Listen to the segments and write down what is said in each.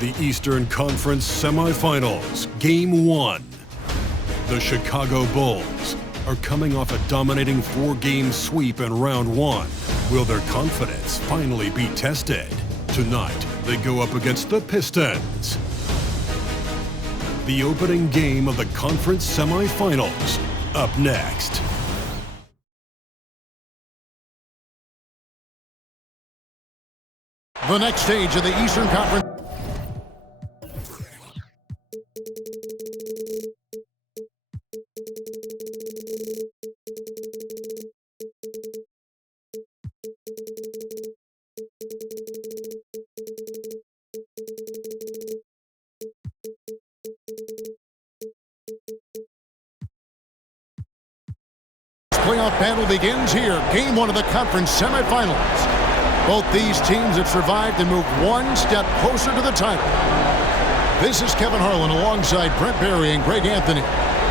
The Eastern Conference Semifinals, Game 1. The Chicago Bulls are coming off a dominating 4-game sweep in Round 1. Will their confidence finally be tested? Tonight, they go up against the Pistons. The opening game of the conference semifinals, up next. The next stage of the Eastern Conference. Playoff battle begins here. Game 1 of the conference semifinals. Both these teams have survived and moved one step closer to the title. This is Kevin Harlan alongside Brent Barry and Greg Anthony.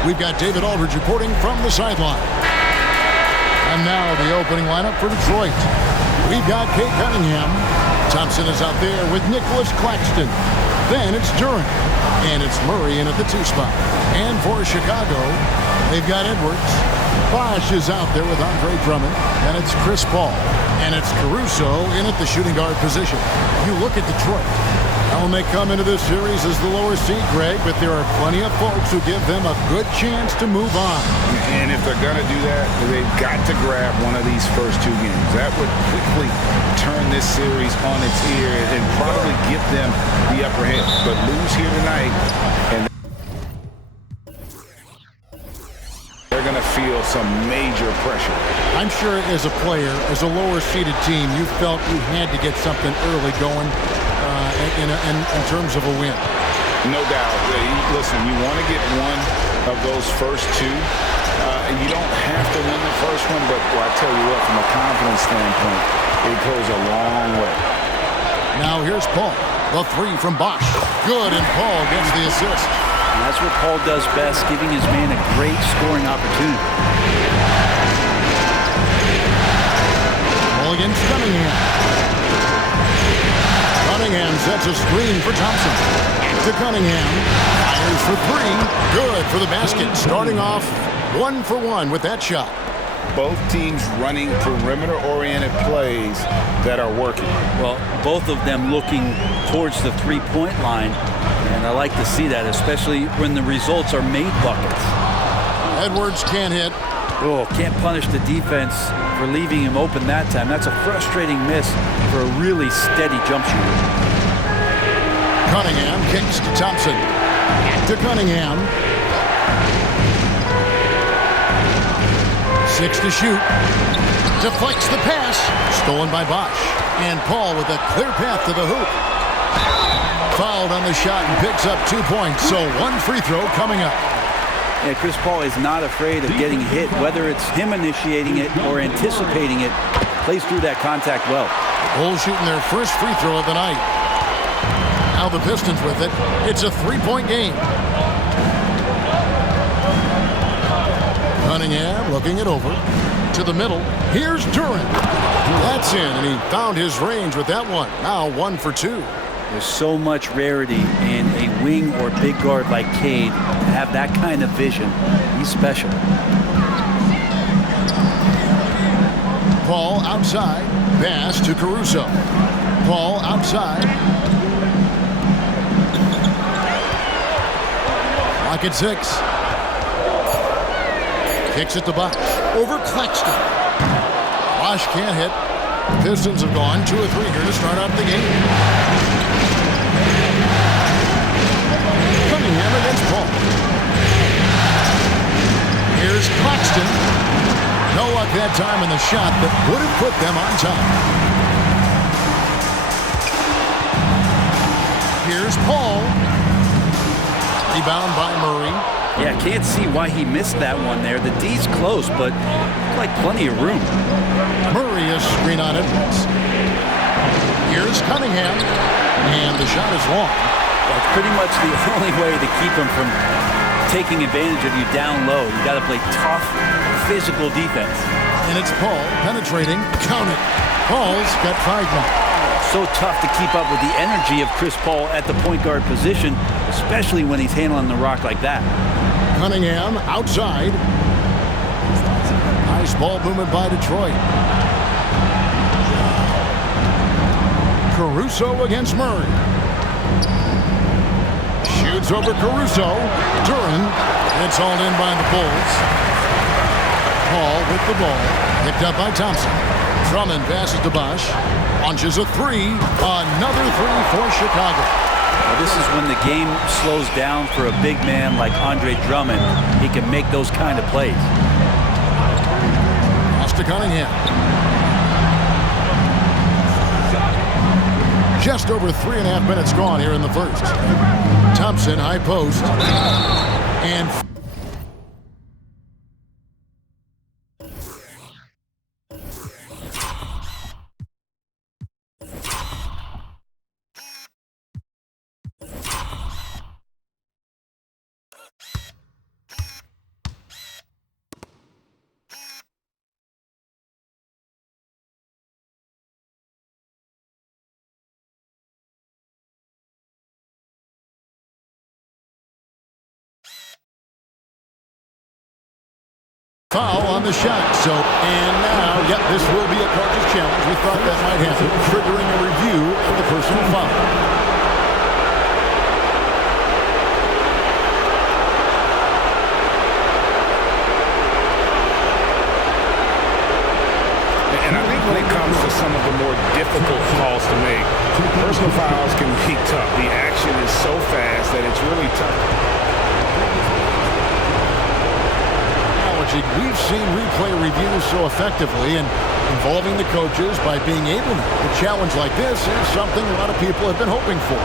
We've got David Aldridge reporting from the sideline. And now the opening lineup for Detroit. We've got Cade Cunningham. Thompson is out there with Nicholas Claxton. Then it's Duren. And it's Murray in at the 2 spot. And for Chicago, they've got Edwards. Bosh is out there with Drummond. And it's Chris Paul. And it's Caruso in at the shooting guard position. You look at Detroit. Now, when they come into this series as the lower seed, Greg, but there are plenty of folks who give them a good chance to move on. And if they're going to do that, they've got to grab one of these first 2 games. That would quickly turn this series on its ear and probably give them the upper hand. But lose here tonight, and they're going to feel some major pressure. I'm sure as a player, as a lower-seeded team, you felt you had to get something early going in terms of a win. No doubt. Listen, you want to get one of those first 2. And you don't have to win the first one, but I tell you what, from a confidence standpoint, it goes a long way. Now here's Paul. The 3 from Bosh. Good, and Paul gets the assist. And that's what Paul does best, giving his man a great scoring opportunity. Paul against Cunningham. Cunningham sets a screen for Thompson. To Cunningham. Fires for 3. Good for the basket. Starting off 1 for 1 with that shot. Both teams running perimeter-oriented plays that are working. Well, both of them looking towards the 3-point line. And I like to see that, especially when the results are made buckets. Edwards can't hit. Oh, can't punish the defense for leaving him open that time. That's a frustrating miss for a really steady jump shooter. Cunningham kicks to Thompson. To Cunningham. 6 to shoot. Deflects the pass. Stolen by Bosh. And Paul with a clear path to the hoop. Fouled on the shot and picks up 2 points. So 1 free throw coming up. Yeah, Chris Paul is not afraid of getting hit, whether it's him initiating it or anticipating it. Plays through that contact well. Bulls shooting their first free throw of the night. Now the Pistons with it. It's a 3-point game. Cunningham looking it over to the middle. Here's Duren. That's in, and he found his range with that one. Now 1 for 2. There's so much rarity in a wing or big guard like Cade to have that kind of vision. He's special. Paul outside. Pass to Caruso. Paul outside. Clock at 6. Kicks it to Bosh. Over Claxton. Bosh can't hit. The Pistons have gone 2 or 3 here to start out the game. Cunningham against Paul. Here's Claxton. No luck that time in the shot that would have put them on top. Here's Paul. Rebound by Murray. Yeah, can't see why he missed that one there. The D's close, but like plenty of room. Murray is screen on Edwards. Here's Cunningham. And the shot is long. That's pretty much the only way to keep him from taking advantage of you down low. You got to play tough, physical defense. And it's Paul penetrating. Count it. Paul's got 5 now. So tough to keep up with the energy of Chris Paul at the point guard position, especially when he's handling the rock like that. Cunningham outside. Nice ball movement by Detroit. Caruso against Murray. Shoots over Caruso. Duren. It's hauled in by the Bulls. Paul with the ball. Picked up by Thompson. Drummond passes to Bosh. Launches a three. Another three for Chicago. Well, this is when the game slows down for a big man like Andre Drummond. He can make those kind of plays. Pass to Cunningham. Just over 3.5 minutes gone here in the first. Thompson, high post. And foul on the shot. So, and now, yep, this will be a coach's challenge. We thought that might happen, triggering a review of the personal foul. And I think when it comes to some of the more difficult calls to make, personal fouls can be tough. The action is so fast that it's really tough. We've seen replay reviews so effectively and involving the coaches by being able to. A challenge like this is something a lot of people have been hoping for.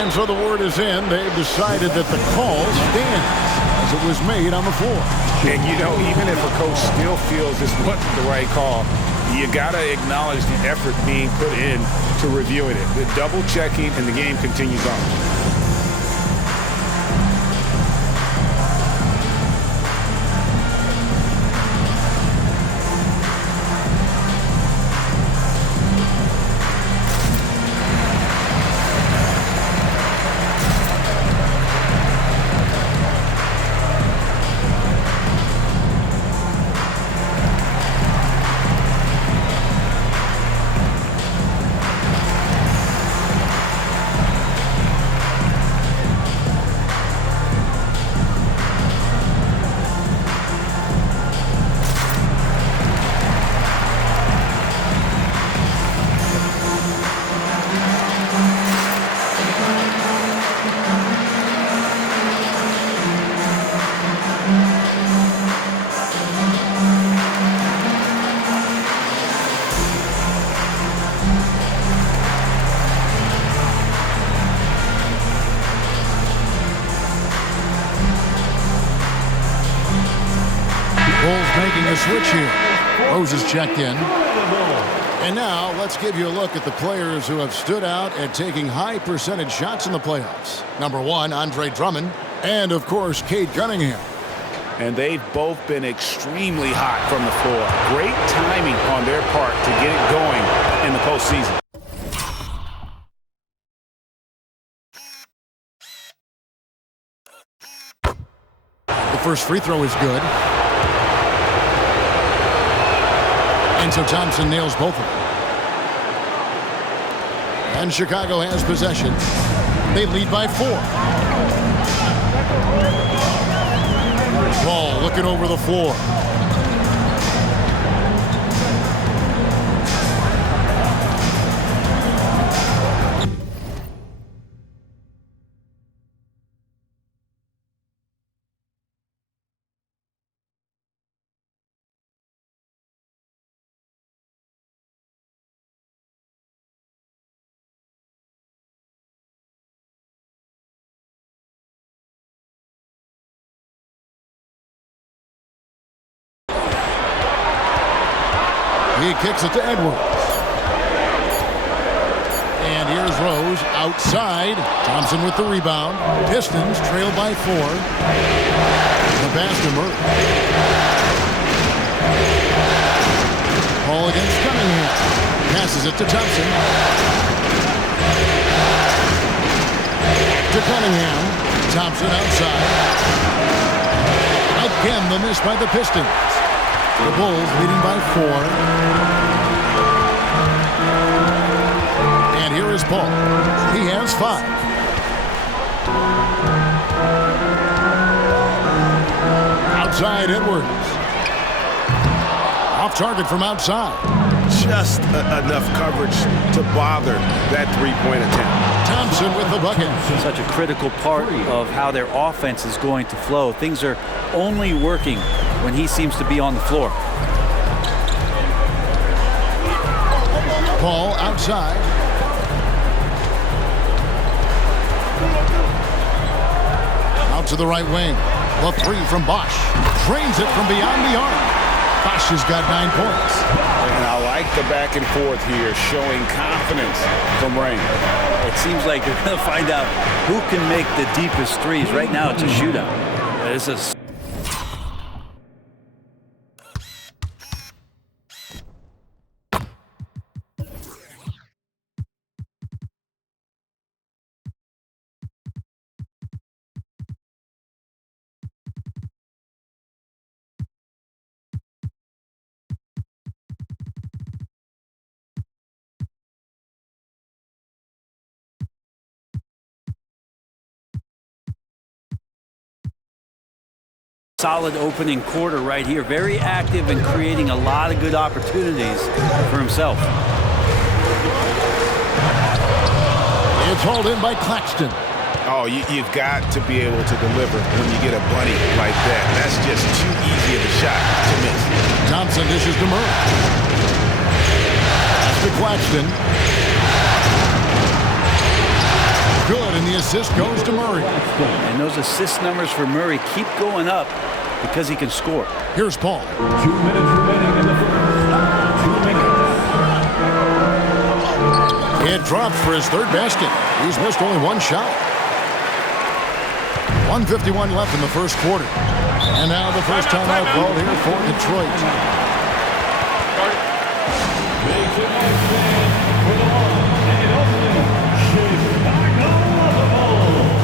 And so the word is in. They've decided that the call stands as it was made on the floor. And, you know, even if a coach still feels this wasn't the right call, you got to acknowledge the effort being put in to reviewing it. The double checking and the game continues on. Making a switch here. Rose is checked in. And now let's give you a look at the players who have stood out at taking high percentage shots in the playoffs. Number 1, Andre Drummond. And, of course, Cade Cunningham. And they've both been extremely hot from the floor. Great timing on their part to get it going in the postseason. The first free throw is good. And so Thompson nails both of them. And Chicago has possession. They lead by 4. Ball looking over the floor. He kicks it to Edwards. And here's Rose outside. Thompson with the rebound. Pistons trail by 4. The pass to Murray. Ball against Cunningham. Passes it to Thompson. To Cunningham. Thompson outside. Again, the miss by the Pistons. The Bulls leading by 4. And here is Paul. He has 5. Outside Edwards. Off target from outside. Just enough coverage to bother that three-point attempt. Thompson with the bucket. Such a critical part of how their offense is going to flow. Things are only working when he seems to be on the floor. Paul outside. Out to the right wing. The 3 from Bosh. Drains it from beyond the arc. Bosh has got 9 points. And I like the back and forth here, showing confidence from Rain. It seems like they're going to find out who can make the deepest threes. Right now, it's a shootout. It's a solid opening quarter right here. Very active and creating a lot of good opportunities for himself. It's hauled in by Claxton. Oh, you've got to be able to deliver when you get a bunny like that. That's just too easy of a shot to miss. Thompson dishes to Murray. That's to Claxton. Good, and the assist goes to Murray. And those assist numbers for Murray keep going up because he can score. Here's Paul. 2 minutes remaining in the first. 2 minutes. It drops for his 3rd basket. He's missed only 1 shot. 1:51 left in the first quarter. And now the first timeout called here for Detroit. Makes it for the one and only Chicago Bulls.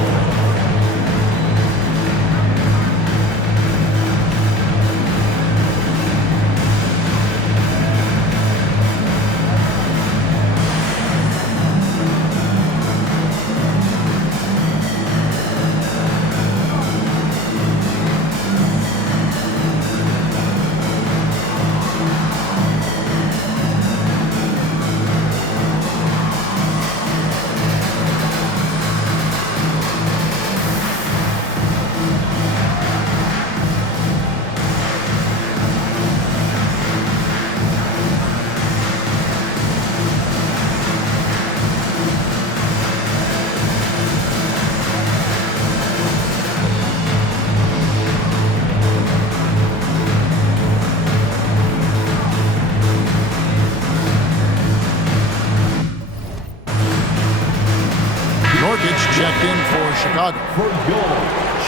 Checked in for Chicago. For your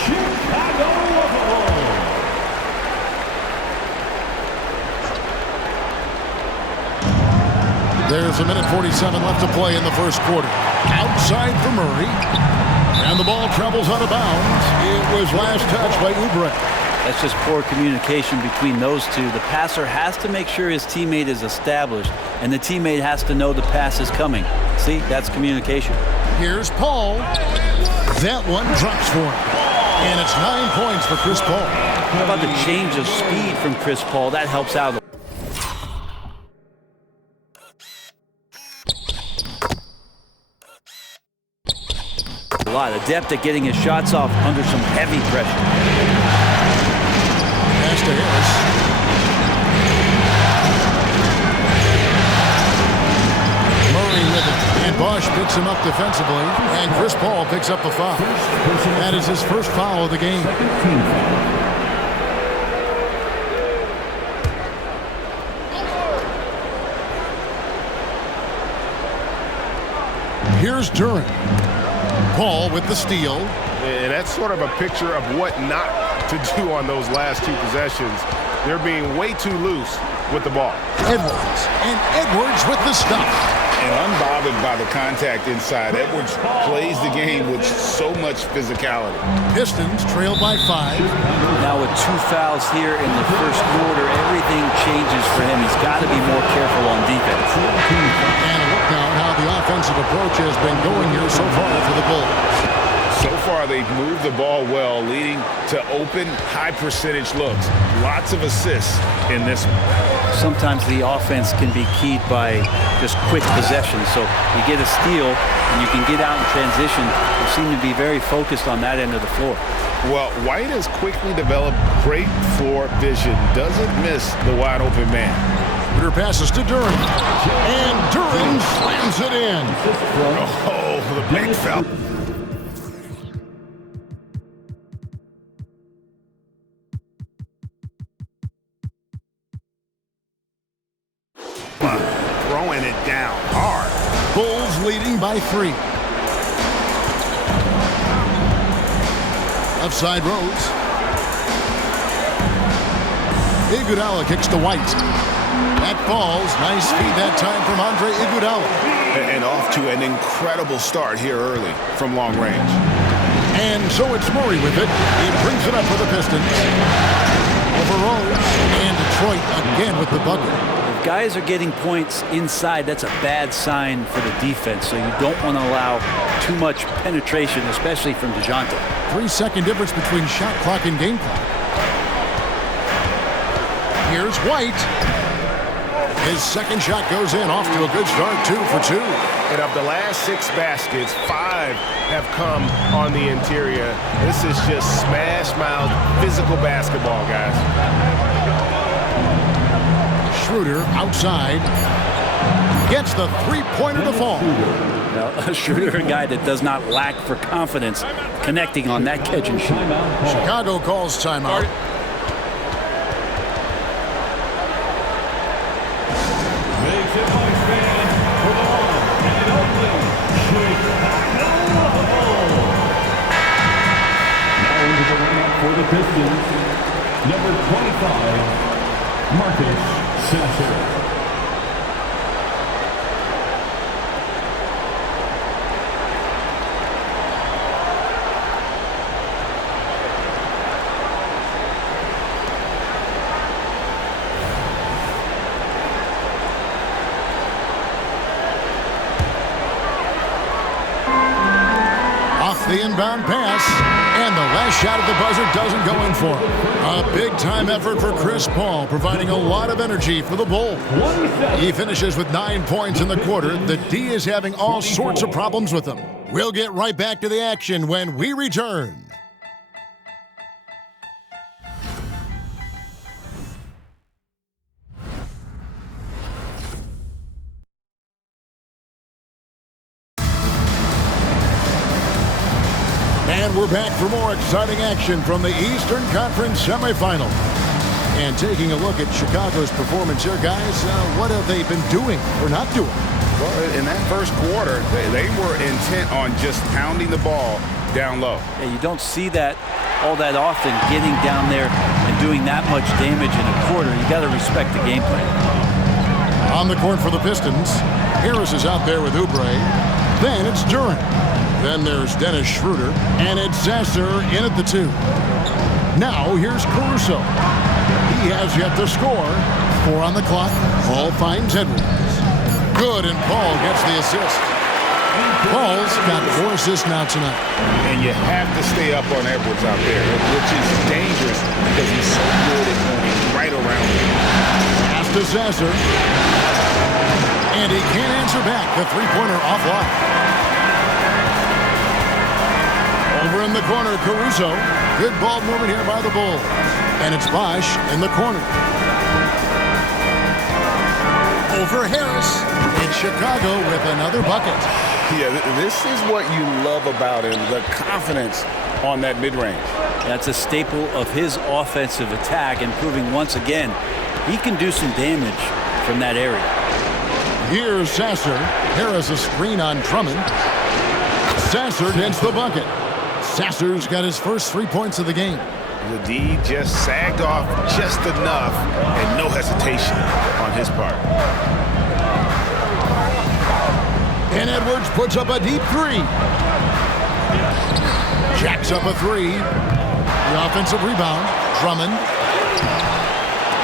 Chicago Bulls. There's 1:47 left to play in the first quarter. Outside for Murray. And the ball travels out of bounds. It was last touched by Oubre. That's just poor communication between those two. The passer has to make sure his teammate is established, and the teammate has to know the pass is coming. See, that's communication. Here's Paul. That one drops for him. And it's 9 points for Chris Paul. How about the change of speed from Chris Paul? That helps out. A lot adept at getting his shots off under some heavy pressure. Pass to Harris. Murray with it. And Bosh picks him up defensively. And Chris Paul picks up the foul. That is his first foul of the game. Here's Duren. Paul with the steal. And that's sort of a picture of what not to do on those last two possessions. They're being way too loose with the ball. Edwards. And Edwards with the stuff. And unbothered by the contact inside, Edwards plays the game with so much physicality. Pistons trail by 5. Now with 2 fouls here in the first quarter, everything changes for him. He's got to be more careful on defense. And a look now at how the offensive approach has been going here so far for the Bulls. So far, they've moved the ball well, leading to open, high-percentage looks. Lots of assists in this one. Sometimes the offense can be keyed by just quick possession. So you get a steal and you can get out in transition. They seem to be very focused on that end of the floor. Well, White has quickly developed great floor vision. Doesn't miss the wide-open man. Shooter passes to Duren. And Duren slams it in. Oh, the big foul. Throwing it down hard. Bulls leading by 3. Left side Rose. Iguodala kicks to White. That falls. Nice feed that time from Andre Iguodala. And off to an incredible start here early from long range. And so it's Murray with it. He brings it up for the Pistons. Over Rose. And Detroit again with the bucket. Guys are getting points inside. That's a bad sign for the defense, so you don't want to allow too much penetration, especially from DeJounte. 3-second difference between shot clock and game clock. Here's White. His second shot goes in, off to a good start, 2 for 2. And of the last 6 baskets, 5 have come on the interior. This is just smash-mouth physical basketball, guys. Schroeder outside. Gets the three-pointer to fall. Now, Schroeder, a guy that does not lack for confidence, connecting on that catch and shoot. Chicago calls timeout. Makes it my fan for the one and only Chicago Bulls. Now into the lineup for the Pistons, number 25, Marcus Sasser. The inbound pass, and the last shot at the buzzer doesn't go in for him. A big-time effort for Chris Paul, providing a lot of energy for the Bulls. He finishes with 9 points in the quarter. The D is having all sorts of problems with him. We'll get right back to the action when we return. And we're back for more exciting action from the Eastern Conference semifinal. And taking a look at Chicago's performance here, guys, what have they been doing or not doing? Well, in that first quarter, they were intent on just pounding the ball down low. Yeah, you don't see that all that often, getting down there and doing that much damage in a quarter. You got to respect the game plan. On the court for the Pistons, Harris is out there with Oubre. Then it's Duren. Then there's Dennis Schroeder, and it's Sasser in at the 2. Now here's Caruso. He has yet to score. 4 on the clock. Paul finds Edwards. Good, and Paul gets the assist. Paul's got 4 assists now tonight. And you have to stay up on Edwards out there, which is dangerous because he's so good at going right around him. Pass to Sasser. And he can't answer back. The three-pointer offline. Over in the corner, Caruso. Good ball movement here by the Bulls. And it's Bosh in the corner. Over Harris. It's Chicago with another bucket. Yeah, this is what you love about him, the confidence on that mid-range. That's a staple of his offensive attack, and proving once again he can do some damage from that area. Here's Sasser. Harris a screen on Drummond. Sasser gets the bucket. Sasser's got his first 3 points of the game. The D just sagged off just enough and no hesitation on his part. And Edwards puts up a deep three. Jacks up a three. The offensive rebound. Drummond.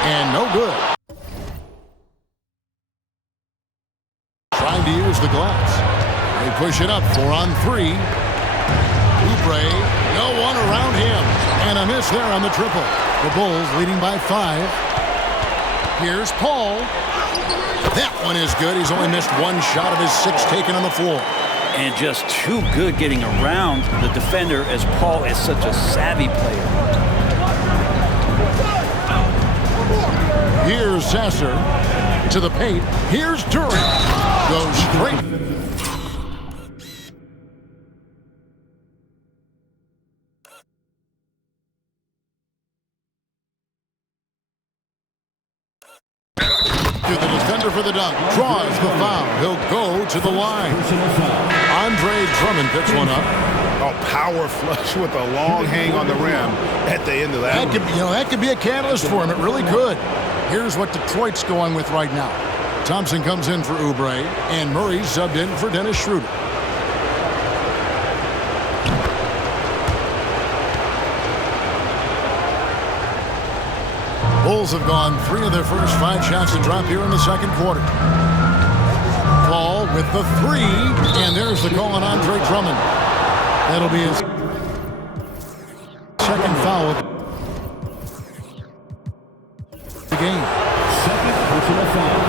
And no good. Trying to use the glass. They push it up 4-on-3. Oubre, no one around him. And a miss there on the triple. The Bulls leading by 5. Here's Paul. That one is good. He's only missed one shot of his 6 taken on the floor. And just too good getting around the defender, as Paul is such a savvy player. Here's Sasser to the paint. Here's Duren. Goes straight. To the defender for the dunk. Draws the foul. He'll go to the line. Drummond picks one up. Oh, power flush with a long hang on the rim at the end of that. That could be a catalyst for him. It really could. Here's what Detroit's going with right now. Thompson comes in for Oubre, and Murray subbed in for Dennis Schroeder. Bulls have gone 3 of their first 5 shots to drop here in the second quarter. Paul with the 3, and there's the call on Drummond. That'll be his second foul of the game. Second personal foul.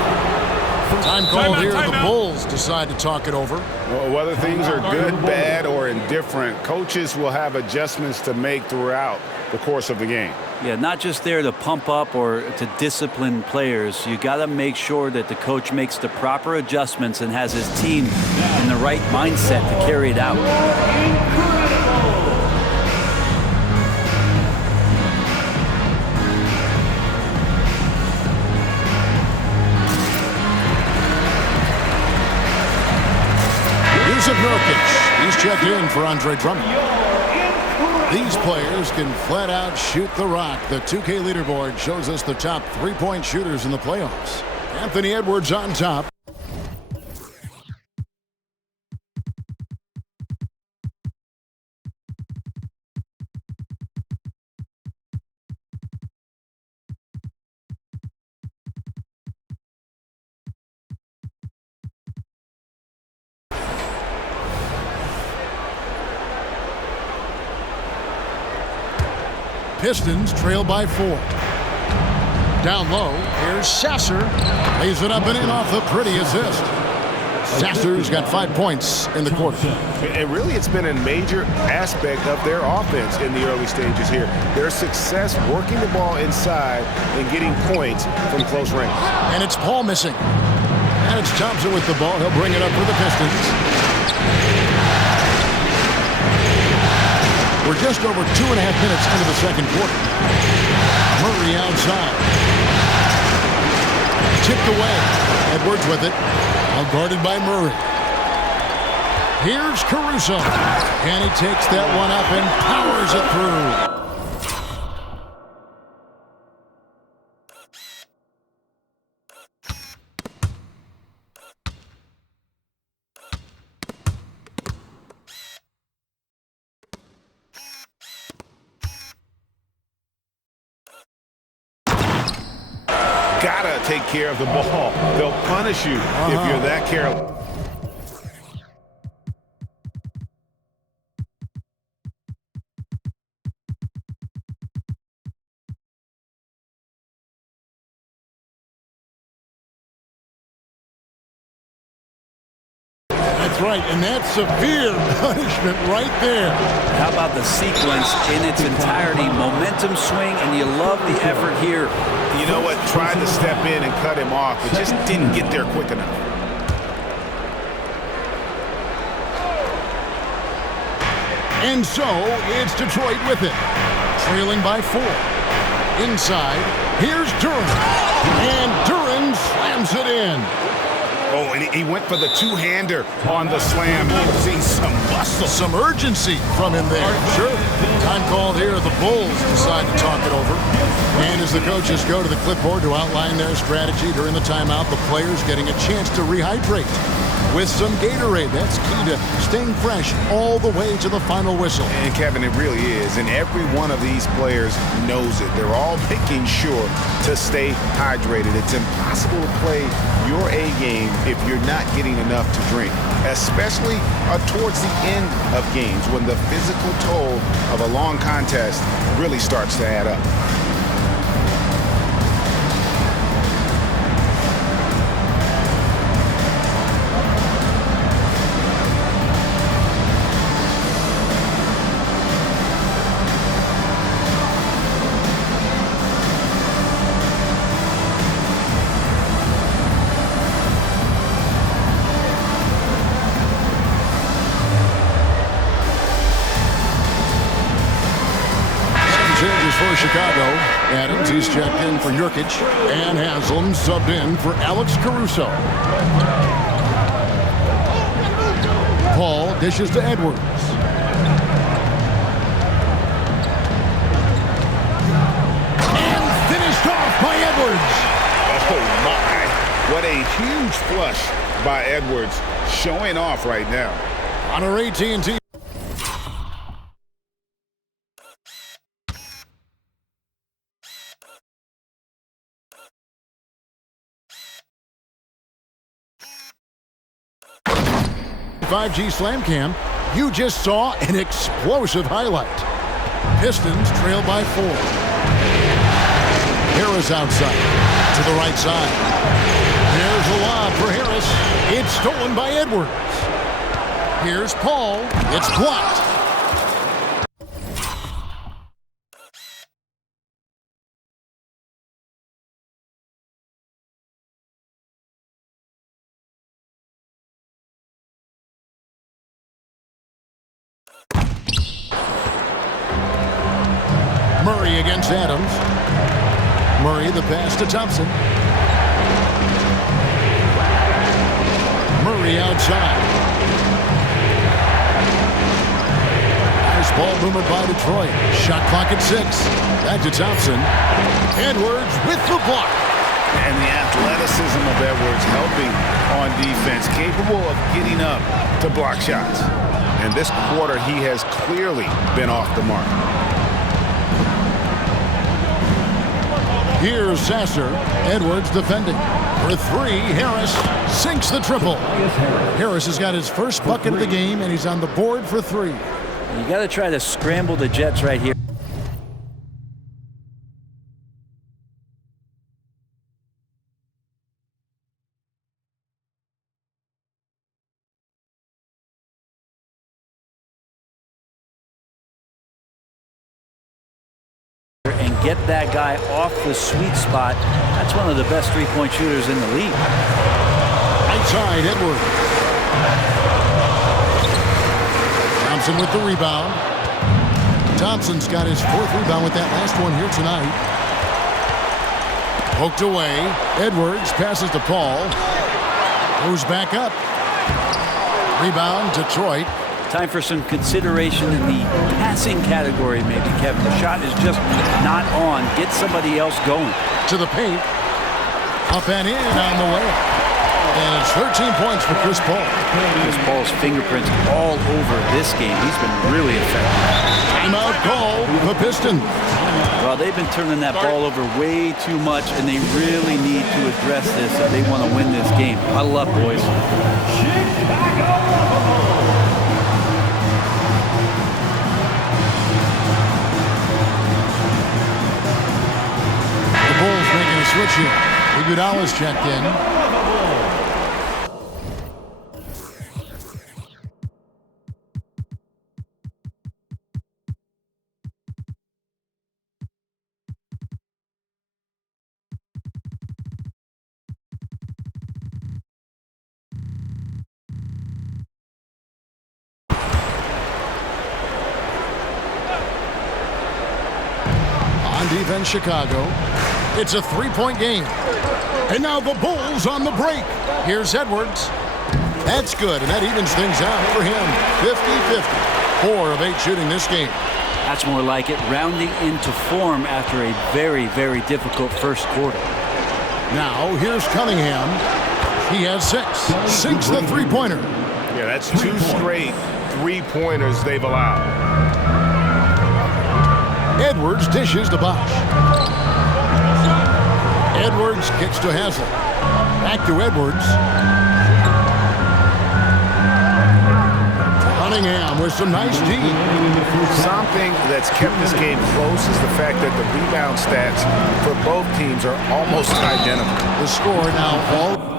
Time called here. The Bulls decide to talk it over. Well, whether things are good, bad, or indifferent, coaches will have adjustments to make throughout the course of the game. Yeah, not just there to pump up or to discipline players. You got to make sure that the coach makes the proper adjustments and has his team in the right mindset to carry it out. Here's Nurkic. He's checked in for Drummond. These players can flat out shoot the rock. The 2K leaderboard shows us the top 3-point shooters in the playoffs. Anthony Edwards on top. Pistons trail by 4. Down low, here's Sasser. Lays it up and in off the pretty assist. Sasser's got 5 points in the quarter. And really, it's been a major aspect of their offense in the early stages here. Their success working the ball inside and getting points from close range. And it's Paul missing. And it's Thompson with the ball. He'll bring it up for the Pistons. We're just over 2.5 minutes into the second quarter. Murray outside. Tipped away. Edwards with it. All guarded by Murray. Here's Caruso. And he takes that one up and powers it through. Gotta take care of the ball. They'll punish you if you're that careless. That's right, and that's severe punishment right there. How about the sequence in its entirety? Momentum swing, and you love the effort here. You know what? Tried to step in and cut him off, but just didn't get there quick enough. And so, it's Detroit with it. Trailing by 4. Inside, here's Duren. And Duren slams it in. Oh, and he went for the two-hander on the slam. Seeing some muscle. Some urgency from him there. Sure. Time called here. The Bulls decide to talk it over. And as the coaches go to the clipboard to outline their strategy during the timeout, the players getting a chance to rehydrate with some Gatorade. That's key to staying fresh all the way to the final whistle. And Kevin, it really is. And every one of these players knows it. They're all making sure to stay hydrated. It's impossible to play your A game if you're not getting enough to drink, especially towards the end of games when the physical toll of a long contest really starts to add up. For Chicago, Adams, he's checked in for Nurkic, and Haslam subbed in for Alex Caruso. Paul dishes to Edwards. And finished off by Edwards. Oh, my. What a huge flush by Edwards, showing off right now. On our AT&T. .5G Slam Cam, you just saw an explosive highlight. Pistons trail by 4. Harris outside to the right side. Here's a lob for Harris. It's stolen by Edwards. Here's Paul. It's blocked. Murray against Adams. Murray the pass to Thompson. Murray outside. Nice ball boomered by Detroit. Shot clock at 6. Back to Thompson. Edwards with the block. And the athleticism of Edwards helping on defense, capable of getting up to block shots. And this quarter, he has clearly been off the mark. Here's Sasser. Edwards defending. For 3, Harris sinks the triple. Harris has got his first bucket of the game, and he's on the board for 3. You got to try to scramble the Jets right here. And get that guy off the sweet spot. That's one of the best three-point shooters in the league. Outside, Edwards. Thompson with the rebound. Thompson's got his 4th rebound with that last one here tonight. Poked away. Edwards passes to Paul. Goes back up. Rebound, Detroit. Time for some consideration in the passing category, maybe, Kevin. The shot is just not on. Get somebody else going. To the paint. Up and in on the way. And it's 13 points for Chris Paul. Chris Paul's fingerprints all over this game. He's been really effective. Timeout call, the Pistons. Well, they've been turning that ball over way too much, and they really need to address this if they want to win this game. Huddle up, boys. The Bulls making a switch here. Iguodala's checked in. On defense, Chicago. It's a 3-point game. And now the Bulls on the break. Here's Edwards. That's good, and that evens things out for him. 50-50. 4 of 8 shooting this game. That's more like it, rounding into form after a very, very difficult first quarter. Now, here's Cunningham. He has 6. Sinks the three-pointer. Yeah, that's 2 straight three-pointers they've allowed. Edwards dishes to Bosh. Edwards kicks to Haslett. Back to Edwards. Cunningham with some nice D. Something that's kept this game close is the fact that the rebound stats for both teams are almost identical. The score now all.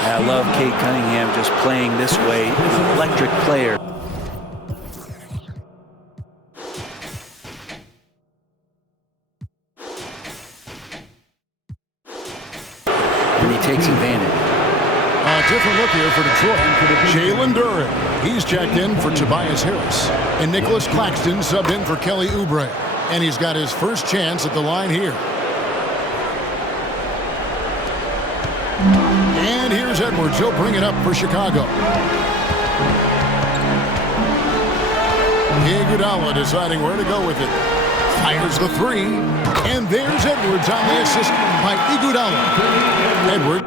I love Cade Cunningham just playing this way, an electric player. And he takes advantage. A different look here for Detroit. Jalen Duren. He's checked in for Tobias Harris. And Nicholas Claxton subbed in for Kelly Oubre. And he's got his first chance at the line here. And here's Edwards. He'll bring it up for Chicago. Iguodala deciding where to go with it. Fires the 3. And there's Edwards on the assist by Iguodala. Edwards.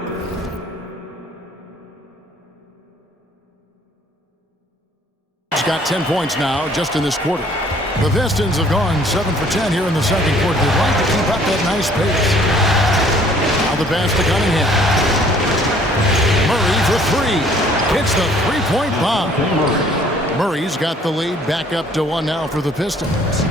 He's got 10 points now just in this quarter. The Pistons have gone 7 for 10 here in the second quarter. They'd like to keep up that nice pace. Now the pass to Cunningham. Murray for 3. Hits the three-point bomb. Murray's got the lead back up to 1 now for the Pistons.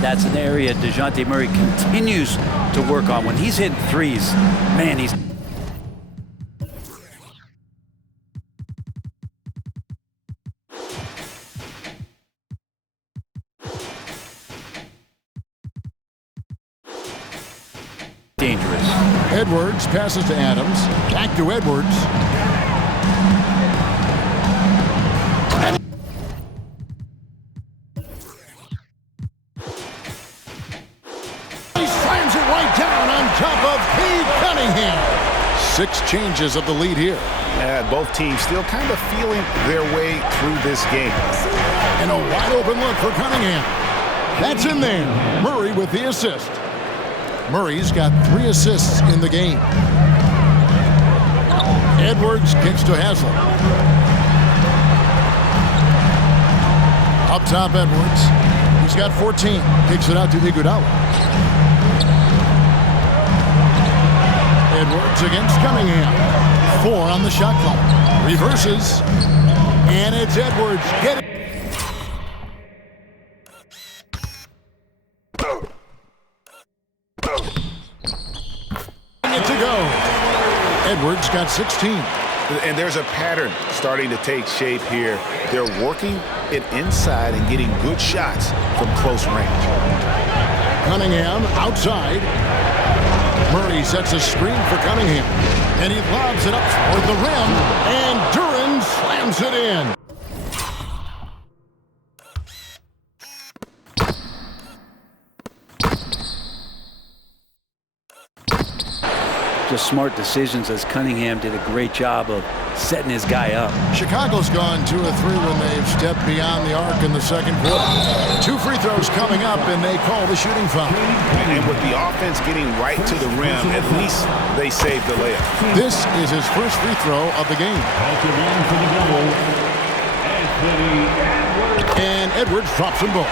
That's an area DeJounte Murray continues to work on. When he's hitting threes, man, he's... dangerous. Edwards passes to Adams. Back to Edwards. He slams it right down on top of Cade Cunningham. 6 changes of the lead here. Both teams still kind of feeling their way through this game. And a wide open look for Cunningham. That's in there. Murray with the assist. Murray's got 3 assists in the game. Edwards kicks to Haslett. Up top, Edwards. He's got 14. Kicks it out to Iguodala. Edwards against Cunningham. 4 on the shot clock. Reverses. And it's Edwards. Get it. Edwards got 16. And there's a pattern starting to take shape here. They're working it inside and getting good shots from close range. Cunningham outside. Murray sets a screen for Cunningham. And he lobs it up toward the rim. And Duren slams it in. Just smart decisions, as Cunningham did a great job of setting his guy up. Chicago's gone 2 of 3 when they've stepped beyond the arc in the second quarter. 2 free throws coming up, and they call the shooting foul. And with the offense getting right to the rim, at least they saved the layup. This is his first free throw of the game. At the line for the Bulls, And Edwards drops them both.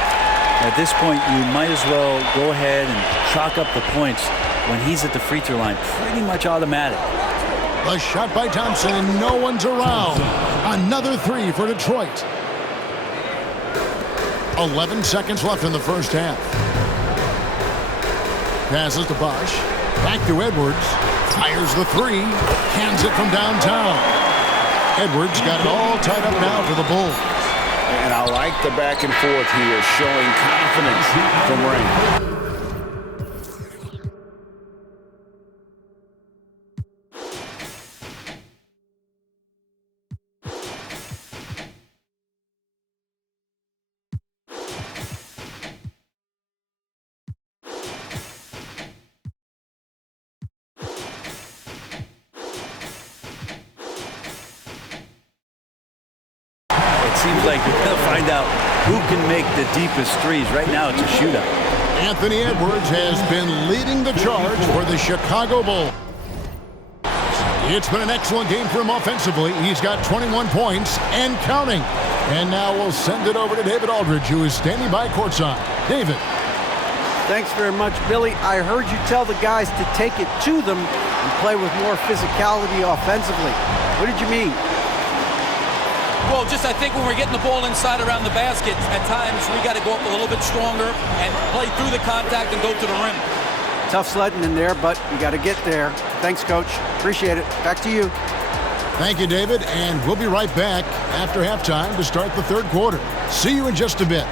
At this point, you might as well go ahead and chalk up the points when he's at the free throw line. Pretty much automatic. A shot by Thompson, and no one's around. Another 3 for Detroit. 11 seconds left in the first half. Passes to Bosh. Back to Edwards. Fires the 3. Hands it from downtown. Edwards got it all tied up now for the Bulls. And I like the back and forth here, showing confidence from Ray. Seems like we're going to find out who can make the deepest threes. Right now, it's a shootout. Anthony Edwards has been leading the charge for the Chicago Bulls. It's been an excellent game for him offensively. He's got 21 points and counting. And now we'll send it over to David Aldridge, who is standing by courtside. David. Thanks very much, Billy. I heard you tell the guys to take it to them and play with more physicality offensively. What did you mean? Well, just I think when we're getting the ball inside around the basket, at times we got to go up a little bit stronger and play through the contact and go to the rim. Tough sledding in there, but you got to get there. Thanks, Coach. Appreciate it. Back to you. Thank you, David, and we'll be right back after halftime to start the third quarter. See you in just a bit.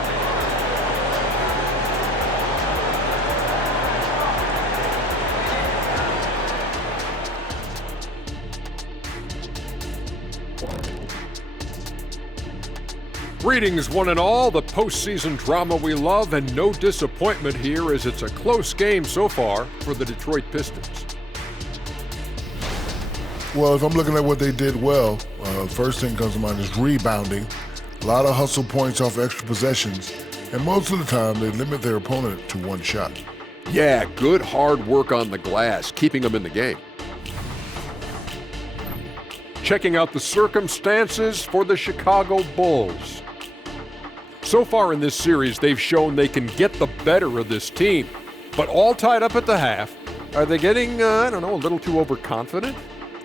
Greetings, one and all. The postseason drama we love, and no disappointment here as it's a close game so far for the Detroit Pistons. Well, if I'm looking at what they did well, first thing comes to mind is rebounding. A lot of hustle points off extra possessions, and most of the time they limit their opponent to one shot. Yeah, good hard work on the glass, keeping them in the game. Checking out the circumstances for the Chicago Bulls. So far in this series, they've shown they can get the better of this team, but all tied up at the half. Are they getting, a little too overconfident?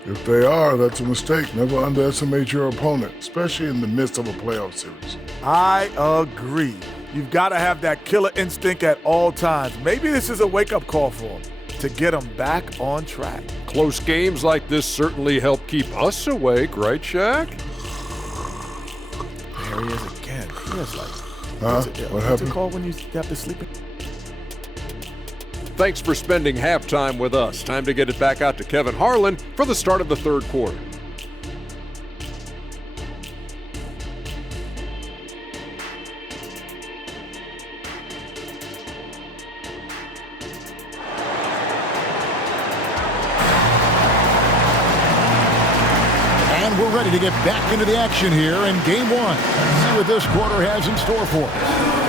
If they are, that's a mistake. Never underestimate your opponent, especially in the midst of a playoff series. I agree. You've got to have that killer instinct at all times. Maybe this is a wake-up call for them to get them back on track. Close games like this certainly help keep us awake, right, Shaq? There he is again. He is like, what happened? What's it called when you have to sleep? Thanks for spending halftime with us. Time to get it back out to Kevin Harlan for the start of the third quarter. And we're ready to get back into the action here in Game 1. Let's see what this quarter has in store for us.